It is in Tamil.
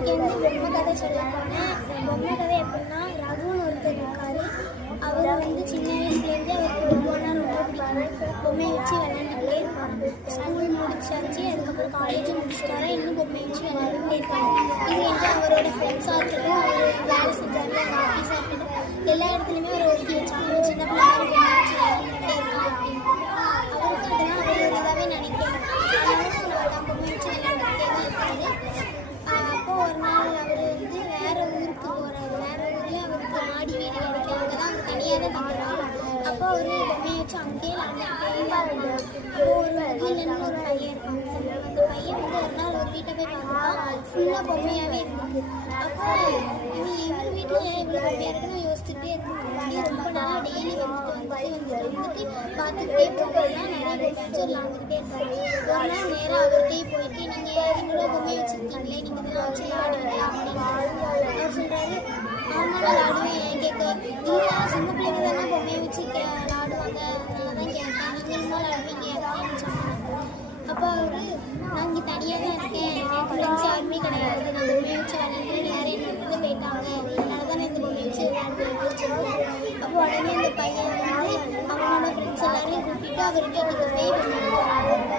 இன்னைக்கு வந்து பொம்மை கதை சொல்ல போனேன். பொம்மை கதை எப்படின்னா, ரகுன்னு ஒருத்தர் இருக்காரு. அவர் வந்து சின்ன வயசுலேருந்தே அவருக்கு பொம்மைனா ரொம்ப பிடிக்கும். பொம்மையை வச்சு விளையாண்டுக்கிட்டே இருப்பாங்க. ஸ்கூல் முடிச்சாச்சு, அதுக்கப்புறம் காலேஜ் முடிச்சிட்டாரா, இன்னும் பொம்மையை வச்சு விளையாண்டுக்கிட்டே இருப்பாங்க. இது வந்து அவரோட ஃப்ரெண்ட்ஸாக இருக்கட்டும், அவர் வேலை செஞ்சாரு அந்த ஆஃபீஸாக இருக்கட்டும், எல்லா இடத்துலையுமே அவர் ஒருத்தி வச்சு சின்ன பிள்ளை பொம்மை வச்சு விளையாண்டுக்கிட்டே இருக்காங்க அப்படின்னு அவருக்கு அதெல்லாம் அவர் ஒரு இதாகவே நினைக்கிறார். நான் பொம்மை வச்சு விளையாண்டுக்கிட்டே தான் இருக்காரு. அப்போ ஒரு நாள் அவர் வந்து வேற ஊருக்கு போகிறாரு. வேற ஊரில் அவருக்கு மாடி வீடு கிடைக்கும். அங்கே தான் அவங்க தனியாக தான் தங்குறாங்க. அப்போ அவர் பொம்மையை வச்சு அங்கேயே விளையாண்டுக்கிட்டே அப்போ ஒரு முகிலன்னு ஒரு பையன் இருப்பாங்க. அந்த பையன் வந்து ஒரு நாள் ஒரு வீட்டை போய் பார்த்துருக்கான். ஃபுல்லாக பொம்மையாகவே இருந்தது. அப்போ எங்கள் வீட்டில் இவ்வளோ பொம்மையாக இருக்குன்னு யோசிச்சுட்டே இருந்தேன். ரொம்ப நாளாக டெய்லி வந்துட்டு பார்த்துக்கிட்டே போகலாம். நிறைய பொம்மை வச்சு விளாண்டுக்கிட்டே இருக்காரு. ஒரு நாள் நேராக அவர்கிட்டயே போயிட்டு, நீங்கள் இவ்வளோ பொம்மையை வச்சுருக்கீங்களே, நீங்கள் இதெல்லாம் வச்சு விளாடுவீங்களா அப்படின்னு அவர் சொல்கிறாரு. அவனால் விளாடுவேன். ஏன் கேட்க இல்லை, சின்ன பிள்ளைங்க தானே பொம்மையை வச்சு விளாடுவாங்க, அதனால தான் கேட்டேன். நீங்கள் இன்னும் விளாடுவீங்க அப்படின்னு சொன்னாங்க. அப்போ அவர், நான் இங்கே தனியாக தான் இருக்கேன், எனக்கு ஃப்ரெண்ட்ஸ் யாருமே கிடையாது, நான் பொம்மையை வச்சு விளாண்டுட்டு யாரும் என்ன விட்டு போயிட்டாங்க, அதனால தான் இந்த பொம்மையை வச்சு விளாண்டுன்னு சொல்லுவேன். அப்போ உடனே இந்த பையன் வந்து அவனோட ஃப்ரெண்ட்ஸ் எல்லாரையும் கூப்பிட்டு அவர் வீட்டுக்கு போய் விளையாடுவாங்க.